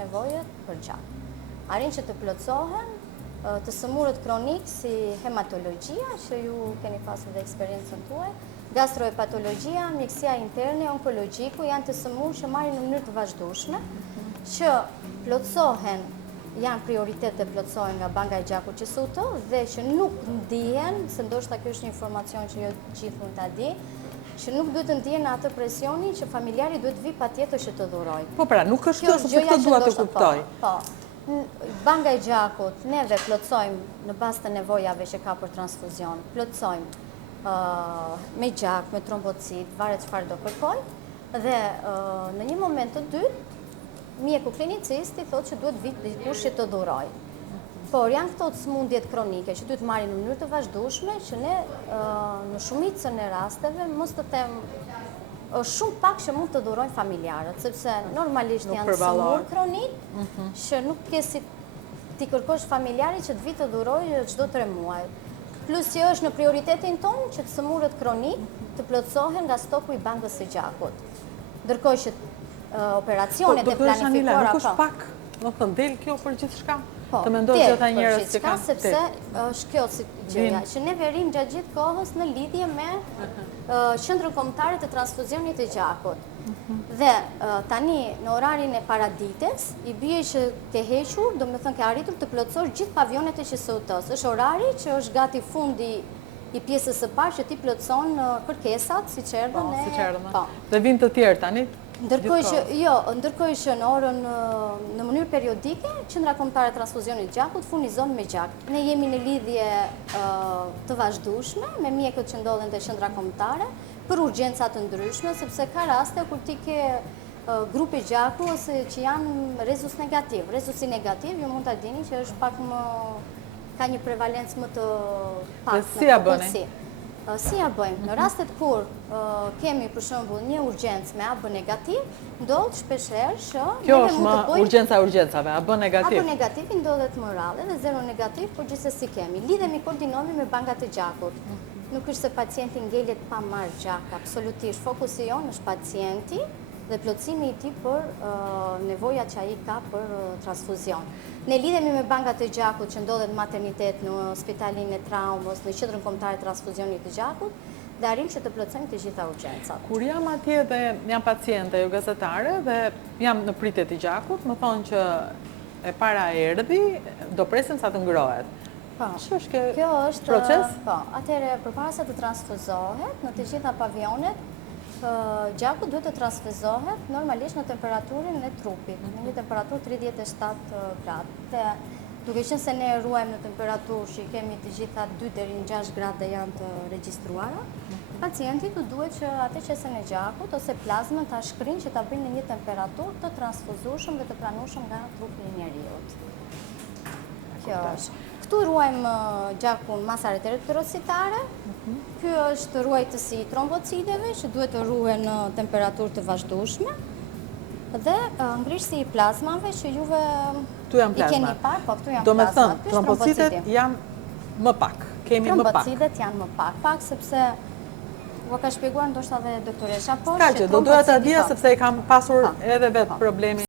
nevojët për gjak. Arrin që të plotësohen të sëmurët kronik si hematologjia, që ju keni pasur dhe eksperiencën tuaj, gastrohepatologjia, mjekësia interne, onkologjiku, janë të sëmurë që marrin në mënyrë të vazhdueshme, që plotësohen, janë prioritet të plotësohen nga banka e gjakut që SUT dhe që nuk ndihen, se ndoshta kjo është një informacion që jo gjithë mund ta di, që nuk duhet të ndihen atë presionin që familjari duhet vi patjetër që të dhuroj. Po pra, nuk është kjo se këtë dua të kuptoj. Po. Banka e gjakut, neve plotësojmë në bazë të nevojave që ka për transfuzion, plotësojmë me gjak, me trombocit, varet çfarë do kërkoj, dhe në një moment të dytë, mjeku klinicisti thotë që duhet vit dikush që të dhuroj. Por janë këto sëmundjet kronike që duhet marrin në mënyrë të vazhdueshme, që ne në shumicën e rasteve, mos të them, është shumë pak që mund të dhurojnë familjarët, sepse normalisht janë sëmurë kronik, që nuk ke si ti kërkosh familjarit që të vi të dhurojë çdo 3 muaj. Plus që është në prioritetin tonë që të sëmurët kronik të plotësohen nga stoku i bankës së gjakut. Ndërkohë që operacionet e planifikuara nuk është pak, do të del kjo për gjithçka. Të mendoj që ata njerëz që kanë sepse është kjo si gjëja që ne rrim gjatë gjithë kohës në lidhje me qendrën kombëtare të transfuzionit të gjakut. Dhe tani në orarin e paradites i bie që ke hequr, domethënë ke arritur të plotësosh gjithë pavionet e QSUT-s. Është orari që është gati fundi i pjesës së parë që ti plotëson kërkesat siç erdhën e. Dhe vijnë të tjerë tani. Ndërkohë që në orën në mënyrë periodike, Qendra Kombëtare e Transfuzionit të Gjakut furnizon me gjak. Ne jemi në lidhje të vazhdueshme me mjekët që ndodhen te qendra kombëtare për urgjenca të ndryshme, sepse ka raste kur ti ke grupe gjaku ose që janë rezus negativ. Rezusi negativ, ju mund ta dini që është pak më ka një prevalencë më të pak. Si ja bëni? Si ja bëjmë? Në rastet kur kemi për shembull një urgjencë me AB negativ, ndodh shpeshherë që kjo është më urgjencave, AB negativ. AB negativ ndodhet më rrallë dhe zero negativ, por gjithsesi kemi. Lidhemi, koordinohemi me bankat e gjakut. Nuk është se pacienti ngelet pa marrë gjak, absolutisht. Fokusi jonë është pacienti dhe plotësimi i tij për nevojat që ai ka për transfuzion. Ne lidhemi me bankat e gjakut që ndodhet në maternitet, në spitalin e traumës, në qendrën kombëtare të transfuzionit të gjakut, dhe arrim që të plotësojmë të gjitha urgjencat. Kur jam atje dhe jam paciente, jo gazetare, dhe jam në pritje të gjakut, më thonë që e para erdhi, do presim sa të ngrohet. Kjo është proces? Po, atëherë përpara se të transfuzohet në të gjitha pavionet, gjaku duhet të transfuzohet normalisht në temperaturën e trupit, në një temperaturë 37 gradë. Duke qenë se ne ruajmë në temperaturë që i kemi të gjitha 2 deri në 6 gradë dhe janë të regjistruara, pacientit duhet që ATC-n e gjakut ose plazmën ta shkrinë që ta bëjnë në një temperaturë të transfuzueshëm dhe të pranueshëm nga trupi i njeriut. Kjo është. Këtu ruajmë gjakun masat eritrocitare. Ky është ruajtësi i trombocideve që duhet të ruhen në temperaturë të vazhdueshme. Dhe ngrirësi i plazmave që juve i keni parë, po këtu janë plazmat. Do me thënë, trombocitet janë më pak, kemi më pak. Trombocitet janë më pak, sepse u ka shpjeguar ndoshta dhe doktoresha, por do doja ta dija sepse e kam pasur edhe vetë problemin.